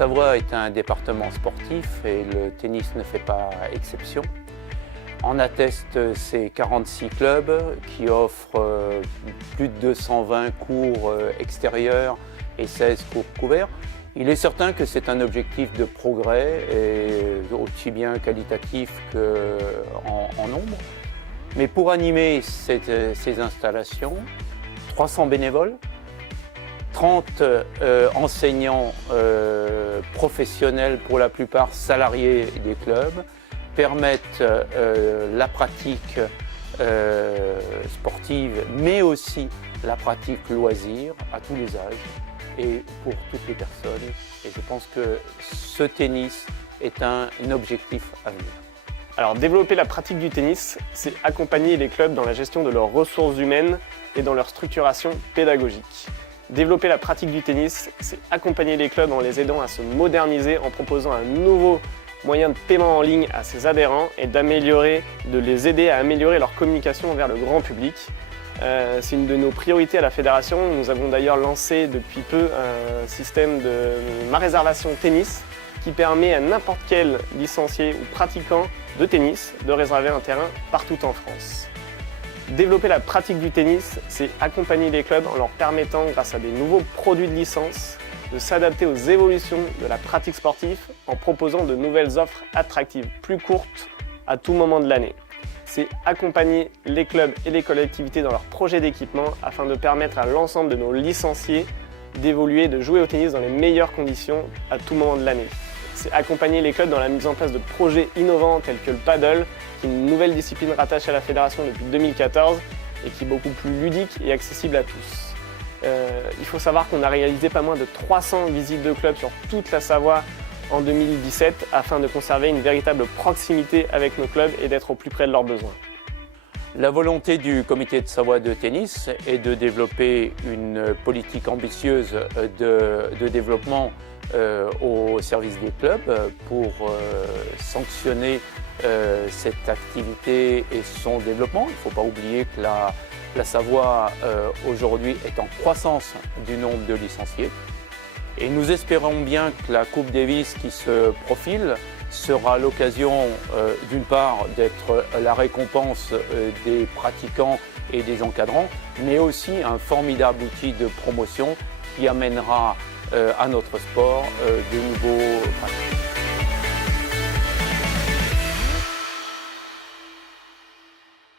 Haute-Savoie est un département sportif et le tennis ne fait pas exception. En attestent ces 46 clubs qui offrent plus de 220 cours extérieurs et 16 cours couverts. Il est certain que c'est un objectif de progrès, et aussi bien qualitatif qu'en nombre. Mais pour animer ces installations, 300 bénévoles, 30 enseignants professionnels, pour la plupart salariés des clubs, permettent la pratique sportive, mais aussi la pratique loisir à tous les âges et pour toutes les personnes. Et je pense que ce tennis est un objectif à venir. Alors, développer la pratique du tennis, c'est accompagner les clubs dans la gestion de leurs ressources humaines et dans leur structuration pédagogique. Développer la pratique du tennis, c'est accompagner les clubs en les aidant à se moderniser en proposant un nouveau moyen de paiement en ligne à ses adhérents et de les aider à améliorer leur communication envers le grand public. C'est une de nos priorités à la fédération. Nous avons d'ailleurs lancé depuis peu un système de ma réservation tennis qui permet à n'importe quel licencié ou pratiquant de tennis de réserver un terrain partout en France. Développer la pratique du tennis, c'est accompagner les clubs en leur permettant, grâce à des nouveaux produits de licence, de s'adapter aux évolutions de la pratique sportive en proposant de nouvelles offres attractives, plus courtes à tout moment de l'année. C'est accompagner les clubs et les collectivités dans leurs projets d'équipement afin de permettre à l'ensemble de nos licenciés d'évoluer et de jouer au tennis dans les meilleures conditions à tout moment de l'année. C'est accompagner les clubs dans la mise en place de projets innovants tels que le paddle, qui est une nouvelle discipline rattachée à la fédération depuis 2014 et qui est beaucoup plus ludique et accessible à tous. Il faut savoir qu'on a réalisé pas moins de 300 visites de clubs sur toute la Savoie en 2017 afin de conserver une véritable proximité avec nos clubs et d'être au plus près de leurs besoins. La volonté du comité de Savoie de tennis est de développer une politique ambitieuse de développement au service des clubs pour sanctionner cette activité et son développement. Il ne faut pas oublier que la Savoie aujourd'hui est en croissance du nombre de licenciés. Et nous espérons bien que la Coupe Davis qui se profile sera l'occasion d'une part d'être la récompense des pratiquants et des encadrants, mais aussi un formidable outil de promotion qui amènera à notre sport de nouveaux pratiquants.